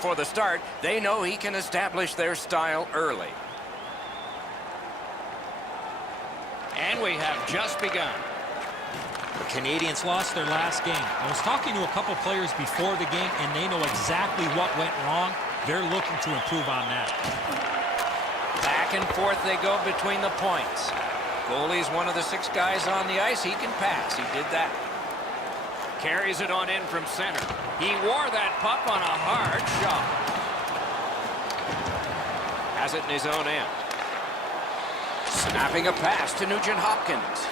For the start, they know he can establish their style early. And we have just begun. The Canadians lost their last game. I was talking to a couple players before the game, and they know exactly what went wrong. They're looking to improve on that. Back and forth they go between the points. Goalie's one of the 6 guys on the ice. He can pass. He did that. Carries it on in from center. He wore that puck on a hard shot. Has it in his own end. Snapping a pass to Nugent-Hopkins.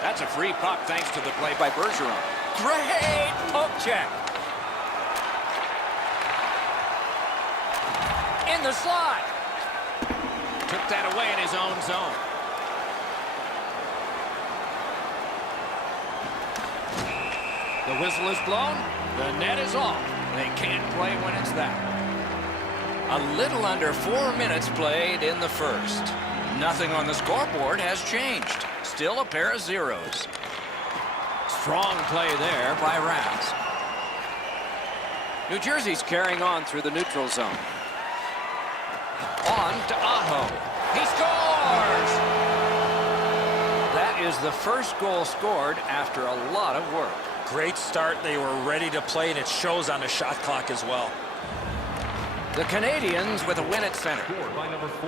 That's a free puck thanks to the play by Bergeron. Great poke check. In the slot. Took that away in his own zone. The whistle is blown. The net is off. They can't play when it's that. A little under 4 minutes played in the first. Nothing on the scoreboard has changed. Still a pair of zeros. Strong play there by Rask. New Jersey's carrying on through the neutral zone. On to Aho. He scores! That is the first goal scored after a lot of work. Great start. They were ready to play, and it shows on the shot clock as well. The Canadians with a win at center.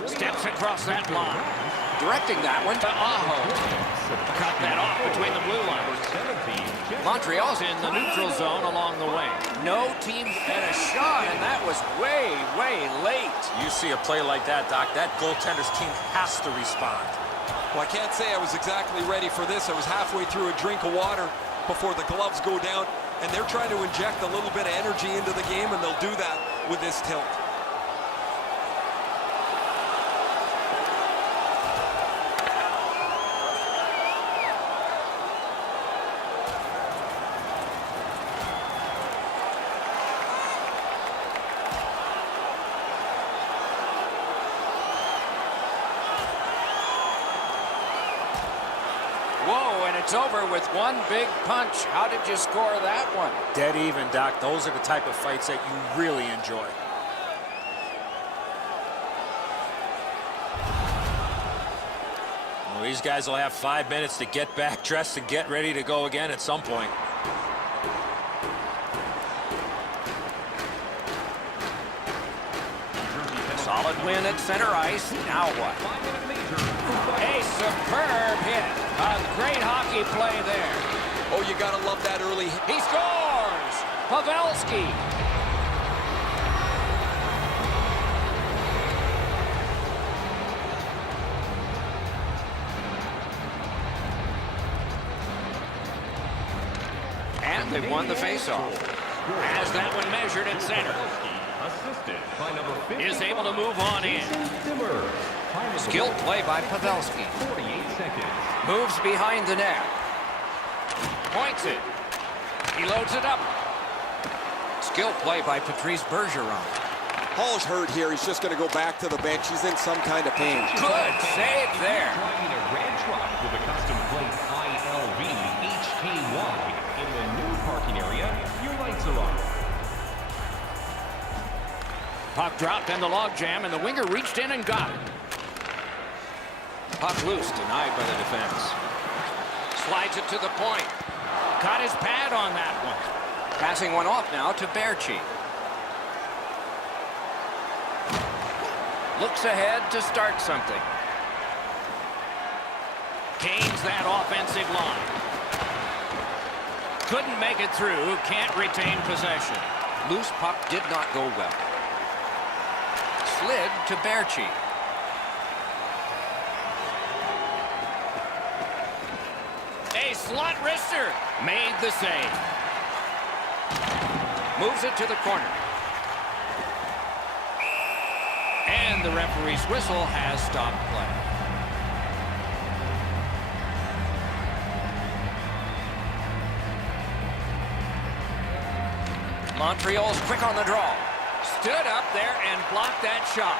Steps across that line. Directing that one to Aho. Cut that off between the blue lines. Montreal's in the neutral zone along the way. No team had a shot, and that was way, way late. You see a play like that, Doc, that goaltender's team has to respond. Well, I can't say I was exactly ready for this. I was halfway through a drink of water before the gloves go down, and they're trying to inject a little bit of energy into the game, and they'll do that with this tilt. Whoa, and it's over with one big punch. How did you score that one? Dead even, Doc. Those are the type of fights that you really enjoy. Well, these guys will have 5 minutes to get back dressed and get ready to go again at some point. Solid win at center ice. Now what? A superb hit. A great hockey play there. Oh, you gotta love that early hit. He scores! Pavelski. And they've won the faceoff. Has that one measured at center. Is able to move on in. Skilled play by Pavelski. Moves behind the net. Points it. He loads it up. Skilled play by Patrice Bergeron. Hall's hurt here. He's just going to go back to the bench. He's in some kind of pain. Good save there. Driving a red truck with a custom plate ILV HKY in the new parking area. Your lights are on. Puck dropped in the logjam, and the winger reached in and got it. Puck loose, denied by the defense. Slides it to the point. Caught his pad on that one. Passing one off now to Berchi. Looks ahead to start something. Gains that offensive line. Couldn't make it through, can't retain possession. Loose puck did not go well. Slid to Berchi. A slot wrister made the save. Moves it to the corner. And the referee's whistle has stopped play. Montreal's quick on the draw. Stood up there and blocked that shot.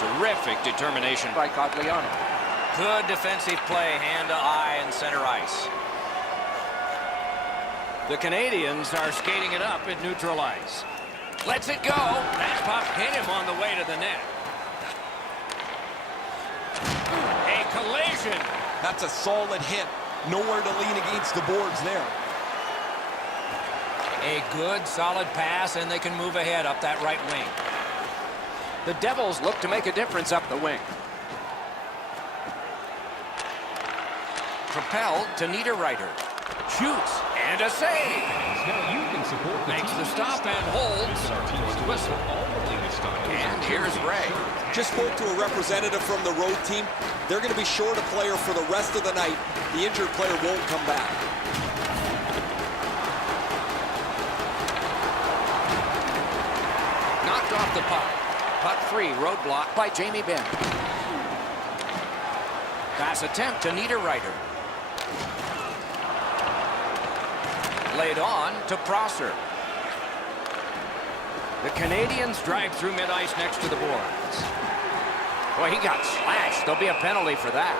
Terrific determination by Cogliano. Good defensive play, hand to eye and center ice. The Canadians are skating it up at neutral ice. Lets it go. That puck hit him on the way to the net. A collision. That's a solid hit. Nowhere to lean against the boards there. A good, solid pass, and they can move ahead up that right wing. The Devils look to make a difference up the wing. Propelled to Niederreiter. Shoots, and a save. Now you can support the Makes team. the stop and holds. Our team's whistle all the latest times. And here's Ray. Just spoke to a representative from the road team. They're going to be short a player for the rest of the night. The injured player won't come back. Knocked off the puck. Puck free, roadblock by Jamie Benn. Pass attempt to Niederreiter. Laid on to Prosser. The Canadians drive through mid-ice next to the boards. Boy, he got slashed. There'll be a penalty for that.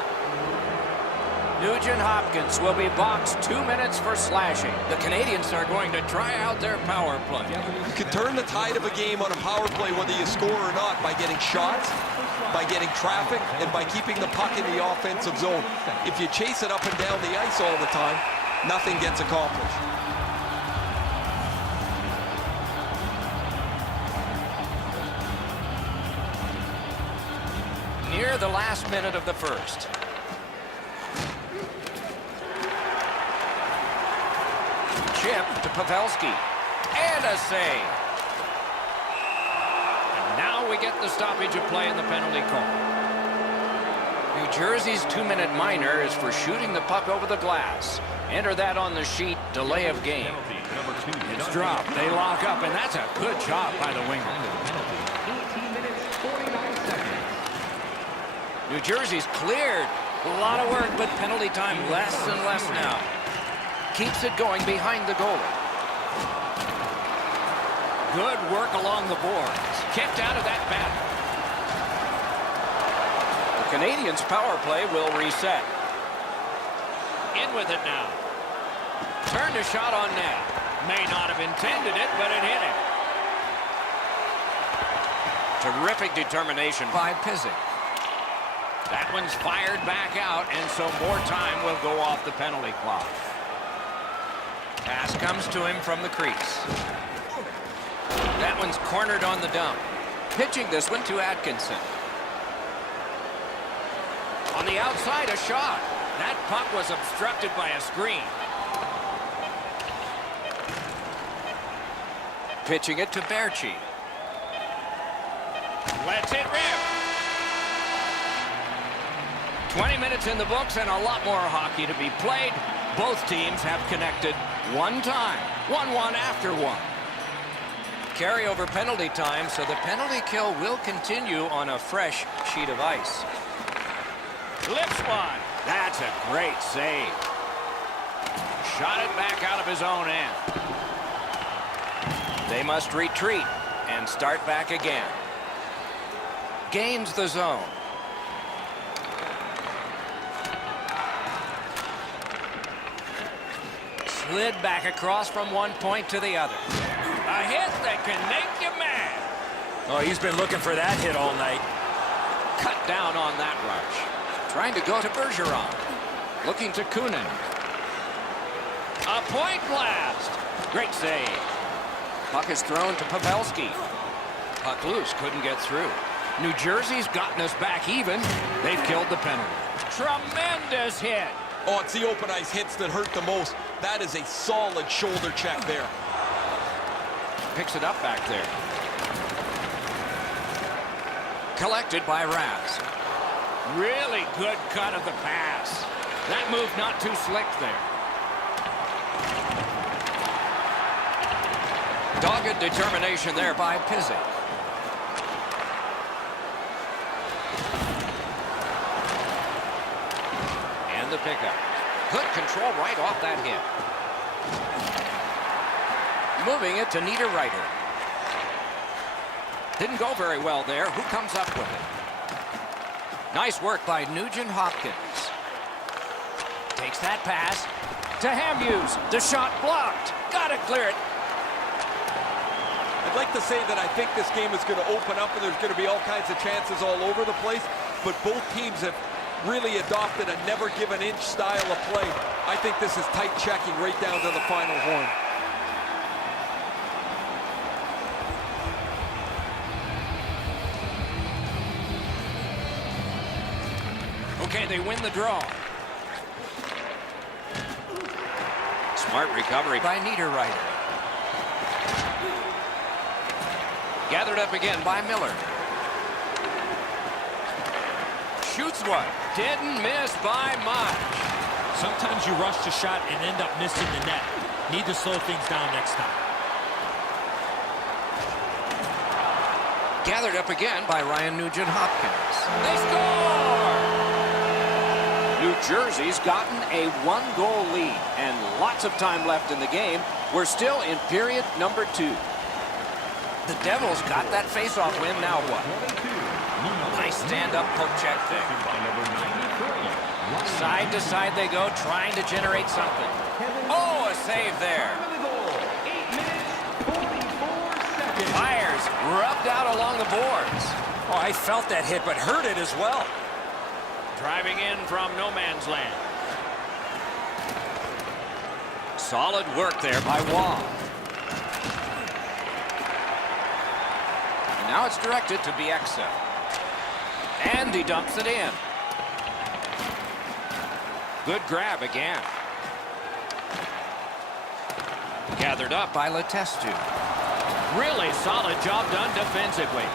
Nugent Hopkins will be boxed 2 minutes for slashing. The Canadians are going to try out their power play. You can turn the tide of a game on a power play whether you score or not by getting shots, by getting traffic, and by keeping the puck in the offensive zone. If you chase it up and down the ice all the time, nothing gets accomplished. Near the last minute of the first. Chip to Pavelski. And a save. And now we get the stoppage of play in the penalty call. New Jersey's 2-minute minor is for shooting the puck over the glass. Enter that on the sheet, delay of game. Penalty number 2. It's dropped. They lock up, and that's a good job by the winger. Penalty 18 minutes 49 seconds. New Jersey's cleared. A lot of work, but penalty time less and less now. Keeps it going behind the goalie. Good work along the boards. Kicked out of that battle. The Canadians' power play will reset. In with it now. Turned a shot on net. May not have intended it, but it hit him. Terrific determination by Pizik. That one's fired back out, and so more time will go off the penalty clock. Pass comes to him from the crease. That one's cornered on the dump. Pitching this one to Atkinson. On the outside, a shot. That puck was obstructed by a screen. Pitching it to Berchi. Lets it rip. 20 minutes in the books and a lot more hockey to be played. Both teams have connected one time. 1-1 after one. Carryover penalty time, so the penalty kill will continue on a fresh sheet of ice. Lifts one. That's a great save. Shot it back out of his own end. They must retreat and start back again. Gains the zone. Slid back across from one point to the other. A hit that can make you mad. Oh, he's been looking for that hit all night. Cut down on that rush. Trying to go to Bergeron. Looking to Kunin. A point blast. Great save. Puck is thrown to Pavelski. Puck loose, couldn't get through. New Jersey's gotten us back even. They've killed the penalty. Tremendous hit. Oh, it's the open ice hits that hurt the most. That is a solid shoulder check there. Picks it up back there. Collected by Rask. Really good cut of the pass. That move not too slick there. Dogged determination there by Pizik. And the pickup. Good control right off that hit. Moving it to Niederreiter. Didn't go very well there. Who comes up with it? Nice work by Nugent Hopkins. Takes that pass. To Hamuse. The shot blocked. Gotta clear it. I'd like to say that I think this game is going to open up and there's going to be all kinds of chances all over the place, but both teams have really adopted a never-give-an-inch style of play. I think this is tight checking right down to the final horn. Okay, they win the draw. Smart recovery by Niederreiter. Gathered up again by Miller. Shoots one. Didn't miss by much. Sometimes you rush the shot and end up missing the net. Need to slow things down next time. Gathered up again by Ryan Nugent-Hopkins. They score! New Jersey's gotten a one-goal lead and lots of time left in the game. We're still in period number 2. The Devils got that face-off win. Now what? Nice stand-up poke check thing. Side to side they go, trying to generate something. Oh, a save there. Myers rubbed out along the boards. Oh, I felt that hit, but heard it as well. Driving in from no man's land. Solid work there by Wall. Now it's directed to Bieksa. And he dumps it in. Good grab again. Gathered up by Letestu. Really solid job done defensively.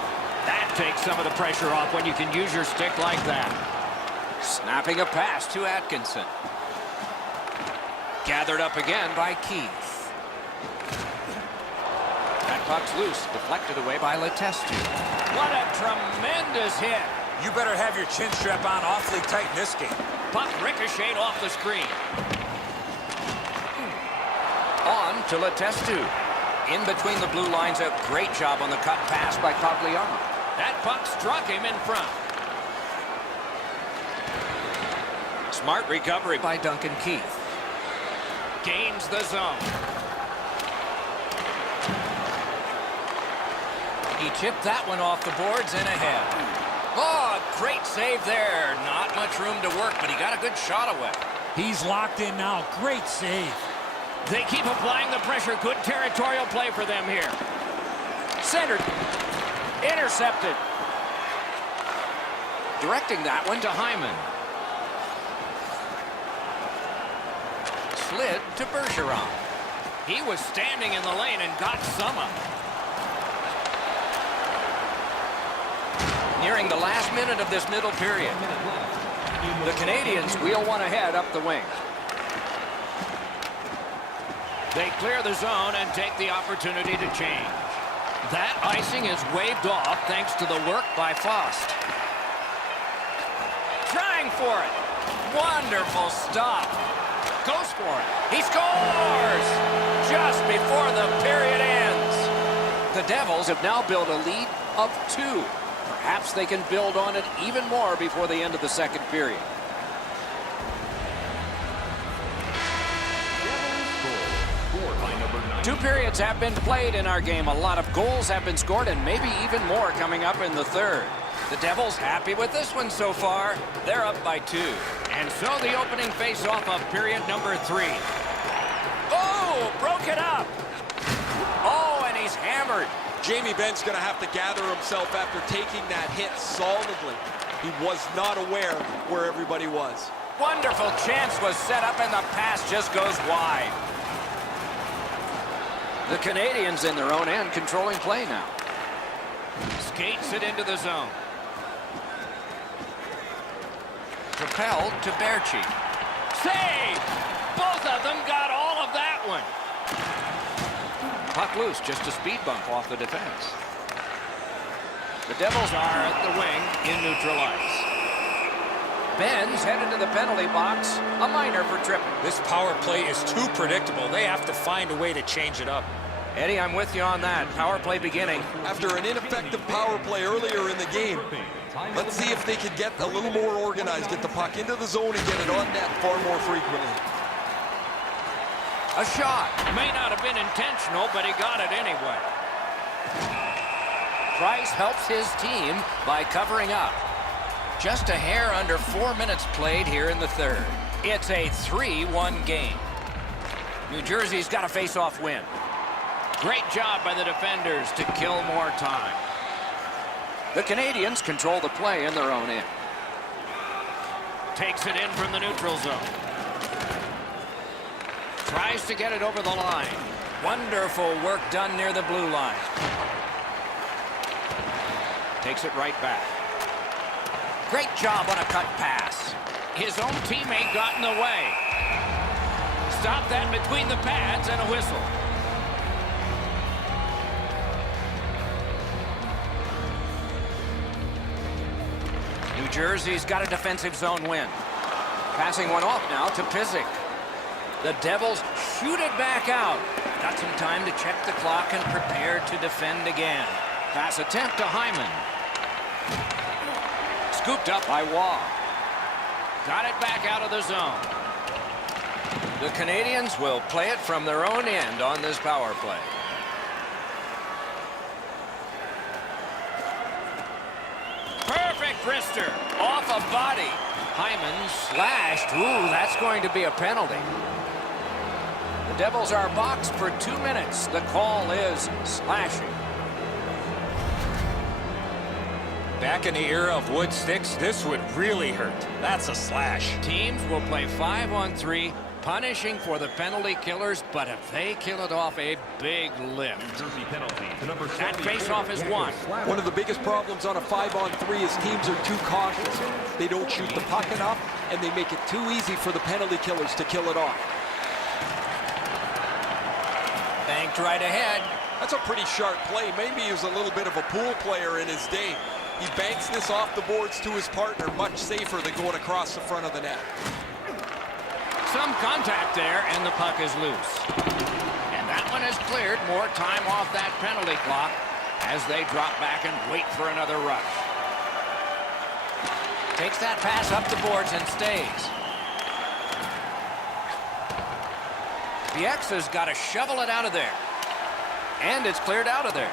That takes some of the pressure off when you can use your stick like that. Snapping a pass to Atkinson. Gathered up again by Keith. That puck's loose, deflected away by Letestu. What a tremendous hit. You better have your chin strap on awfully tight in this game. Puck ricocheted off the screen. On to Letestu. In between the blue lines, a great job on the cut pass by Cogliano. That puck struck him in front. Smart recovery by Duncan Keith. Gains the zone. He chipped that one off the boards and ahead. Oh, great save there. Not much room to work, but he got a good shot away. He's locked in now. Great save. They keep applying the pressure. Good territorial play for them here. Centered. Intercepted. Directing that one to Hyman. Slid to Bergeron. He was standing in the lane and got some up. Nearing the last minute of this middle period. The Canadians wheel one ahead up the wing. They clear the zone and take the opportunity to change. That icing is waved off thanks to the work by Fost. Trying for it. Wonderful stop. Goes for it. He scores! Just before the period ends. The Devils have now built a lead of 2. Perhaps they can build on it even more before the end of the second period. Two periods have been played in our game. A lot of goals have been scored and maybe even more coming up in the third. The Devils happy with this one so far. They're up by 2. And so the opening face-off of period number 3. Oh, broke it up. Oh, and he's hammered. Jamie Benn's going to have to gather himself after taking that hit solidly. He was not aware where everybody was. Wonderful chance was set up and the pass just goes wide. The Canadians in their own end controlling play now. Skates it into the zone. Propelled to Berchi. Save! Both of them got all of that one. Puck loose, just a speed bump off the defense. The Devils are at the wing in neutral ice. Ben's headed to the penalty box. A minor for tripping. This power play is too predictable. They have to find a way to change it up. Eddie, I'm with you on that. Power play beginning. After an ineffective power play earlier in the game, let's see if they can get a little more organized, get the puck into the zone and get it on net far more frequently. A shot. May not have been intentional, but he got it anyway. Price helps his team by covering up. Just a hair under 4 minutes played here in the third. It's a 3-1 game. New Jersey's got a face-off win. Great job by the defenders to kill more time. The Canadians control the play in their own end. Takes it in from the neutral zone. Tries to get it over the line. Wonderful work done near the blue line. Takes it right back. Great job on a cut pass. His own teammate got in the way. Stop that between the pads and a whistle. New Jersey's got a defensive zone win. Passing one off now to Pysyk. The Devils shoot it back out. Got some time to check the clock and prepare to defend again. Pass attempt to Hyman. Scooped up by Waugh. Got it back out of the zone. The Canadians will play it from their own end on this power play. Perfect wrister. Off a body. Hyman slashed. Ooh, that's going to be a penalty. The Devils are boxed for 2 minutes. The call is slashing. Back in the era of wood sticks, this would really hurt. That's a slash. Teams will play 5-on-3, punishing for the penalty killers, but if they kill it off, a big lift. That face-off is won. One of the biggest problems on a 5-on-3 is teams are too cautious. They don't shoot the puck enough, and they make it too easy for the penalty killers to kill it off. Banked right ahead. That's a pretty sharp play. Maybe he was a little bit of a pool player in his day. He banks this off the boards to his partner, much safer than going across the front of the net. Some contact there, and the puck is loose. And that one is cleared. More time off that penalty clock as they drop back and wait for another rush. Takes that pass up the boards and stays. The X has got to shovel it out of there. And it's cleared out of there.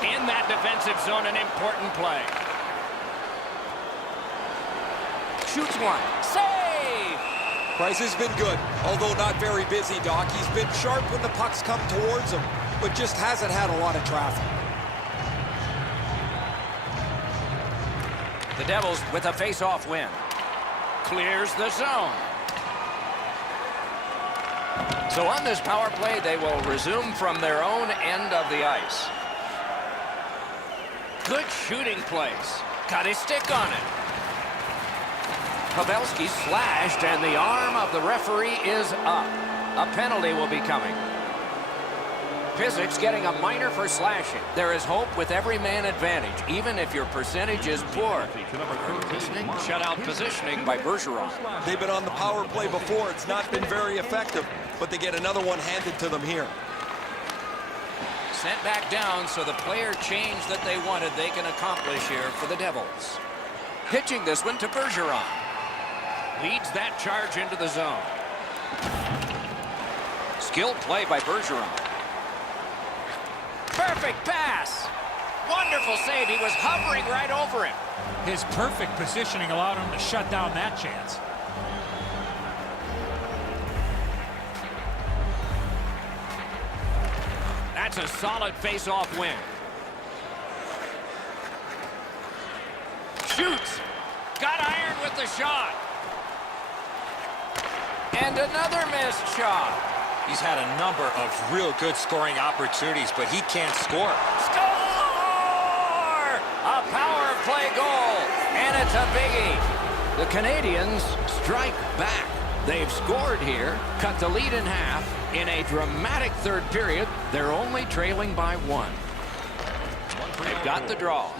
In that defensive zone, an important play. Shoots one. Save! Price has been good, although not very busy, Doc. He's been sharp when the pucks come towards him, but just hasn't had a lot of traffic. The Devils with a face-off win. Clears the zone. So on this power play, they will resume from their own end of the ice. Good shooting place. Got his stick on it. Pavelski slashed, and the arm of the referee is up. A penalty will be coming. Pysyk's getting a minor for slashing. There is hope with every man advantage, even if your percentage is poor. Shutout positioning by Bergeron. They've been on the power play before. It's not been very effective, but they get another one handed to them here. Sent back down, so the player change that they wanted they can accomplish here for the Devils. Pitching this one to Bergeron. Leads that charge into the zone. Skilled play by Bergeron. Perfect pass. Wonderful save. He was hovering right over him. His perfect positioning allowed him to shut down that chance. That's a solid face-off win. Shoots. Got iron with the shot. And another missed shot. He's had a number of real good scoring opportunities, but he can't score. Score! A power play goal, and it's a biggie. The Canadians strike back. They've scored here, cut the lead in half. In a dramatic third period, they're only trailing by 1. They've got the draw.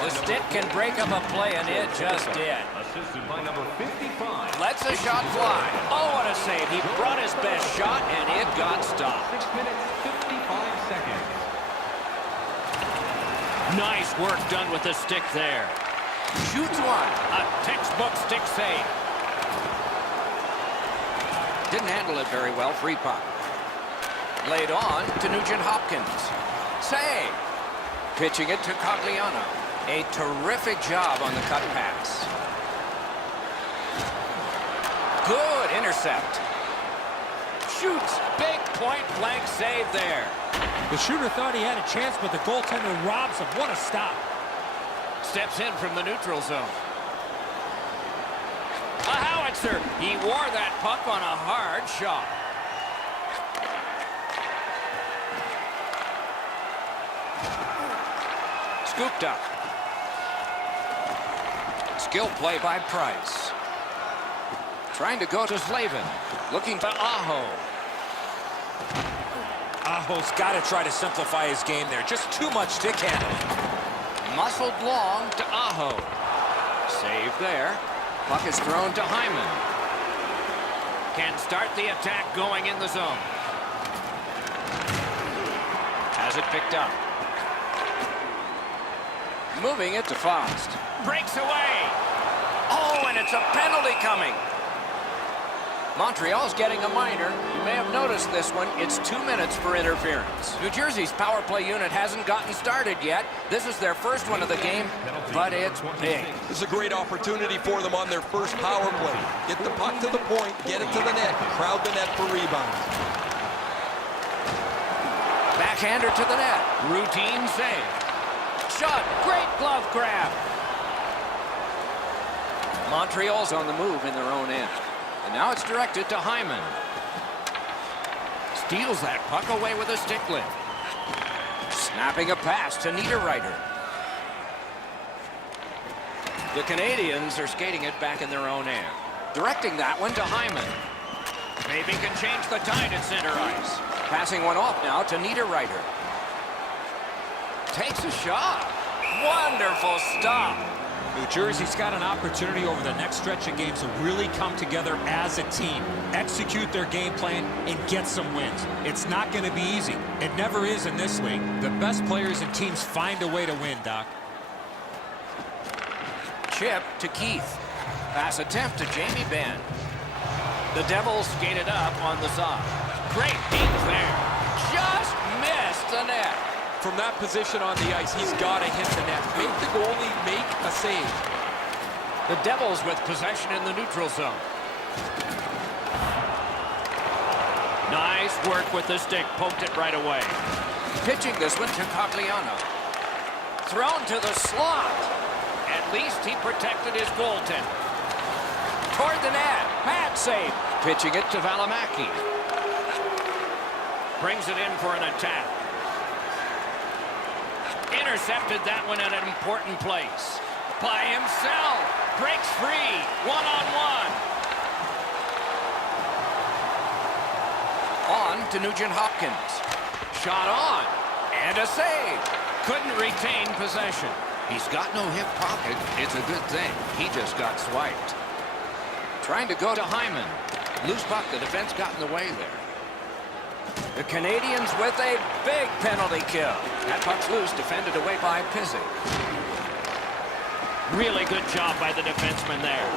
The stick can break up a play, and it just did. Assisted by number 55. Lets a shot fly. Oh, what a save. He brought his best shot, and it got stopped. 6 minutes, 55 seconds. Nice work done with the stick there. Shoots one. A textbook stick save. Didn't handle it very well. Free puck. Laid on to Nugent Hopkins. Save. Pitching it to Cogliano. A terrific job on the cut pass. Good intercept. Shoots. Big point blank save there. The shooter thought he had a chance, but the goaltender robs him. What a stop. Steps in from the neutral zone. A howitzer. He wore that puck on a hard shot. Scooped up. Skill play by Price. Trying to go to Slavin. Looking to Aho. Aho's got to try to simplify his game there. Just too much stick handling. Muscled long to Aho. Save there. Puck is thrown to Hyman. Can start the attack going in the zone. Has it picked up. Moving it to Faust. Breaks away. Oh, and it's a penalty coming. Montreal's getting a minor. You may have noticed this one. It's 2 minutes for interference. New Jersey's power play unit hasn't gotten started yet. This is their first one of the game, but it's big. This is a great opportunity for them on their first power play. Get the puck to the point, get it to the net, crowd the net for rebounds. Backhander to the net. Routine save. Shot. Great glove grab. Montreal's on the move in their own end. And now it's directed to Hyman. Steals that puck away with a stick lift. Snapping a pass to Niederreiter. The Canadians are skating it back in their own end. Directing that one to Hyman. Maybe can change the tide at center ice. Passing one off now to Niederreiter. Takes a shot. Wonderful stop. New Jersey's got an opportunity over the next stretch of games to really come together as a team, execute their game plan, and get some wins. It's not going to be easy. It never is in this league. The best players and teams find a way to win, Doc. Chip to Keith. Pass attempt to Jamie Benn. The Devils skated up on the side. Great deep there. Just missed the net. From that position on the ice, he's got to hit the net. Make the goalie make a save. The Devils with possession in the neutral zone. Nice work with the stick. Poked it right away. Pitching this one to Cogliano. Thrown to the slot. At least he protected his goaltender. Toward the net. Pad save. Pitching it to Valimaki. Brings it in for an attack. Intercepted that one at an important place. By himself. Breaks free. One-on-one. On to Nugent Hopkins. Shot on. And a save. Couldn't retain possession. He's got no hip pocket. It's a good thing. He just got swiped. Trying to go to Hyman. Loose puck. The defense got in the way there. The Canadians with a big penalty kill. That puck's loose, defended away by Pizzic. Really good job by the defenseman there.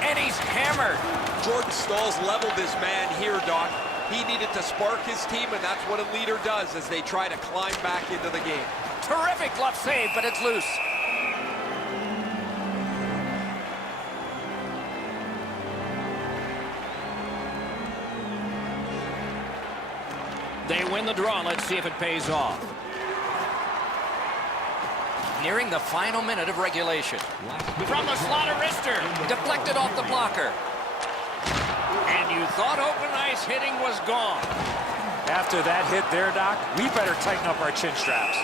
And he's hammered. Jordan Staal's leveled this man here, Doc. He needed to spark his team, and that's what a leader does as they try to climb back into the game. Terrific glove save, but it's loose. They win the draw. Let's see if it pays off. Nearing the final minute of regulation. From the slot of wrister. Deflected off the blocker. And you thought open ice hitting was gone. After that hit there, Doc, we better tighten up our chin straps.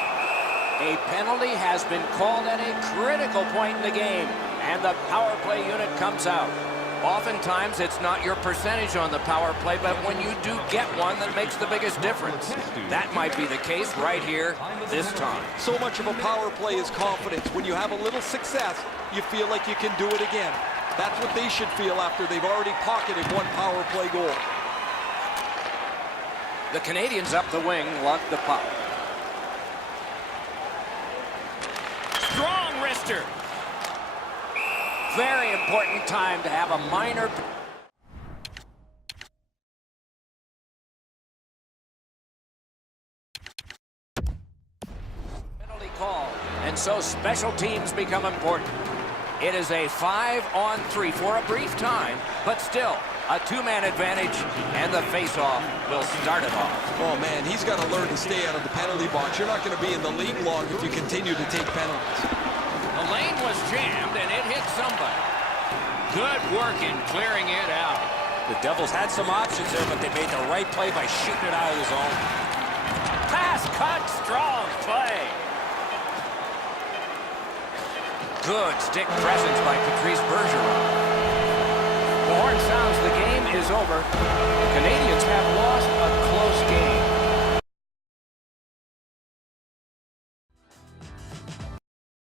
A penalty has been called at a critical point in the game. And the power play unit comes out. Oftentimes, it's not your percentage on the power play, but when you do get one, that makes the biggest difference. That might be the case right here this time. So much of a power play is confidence. When you have a little success, you feel like you can do it again. That's what they should feel after they've already pocketed one power play goal. The Canadians up the wing want the puck. Strong wrister. very important time to have a minor... penalty call, and so special teams become important. It is a 5-on-3 for a brief time, but still a two-man advantage, and the face-off will start it off. Oh, man, he's got to learn to stay out of the penalty box. You're not going to be in the league long if you continue to take penalties. The lane was jammed, and it hit somebody. Good work in clearing it out. The Devils had some options there, but they made the right play by shooting it out of the zone. Pass cut, strong play. Good stick presence by Patrice Bergeron. The horn sounds, the game is over. The Canadians have won.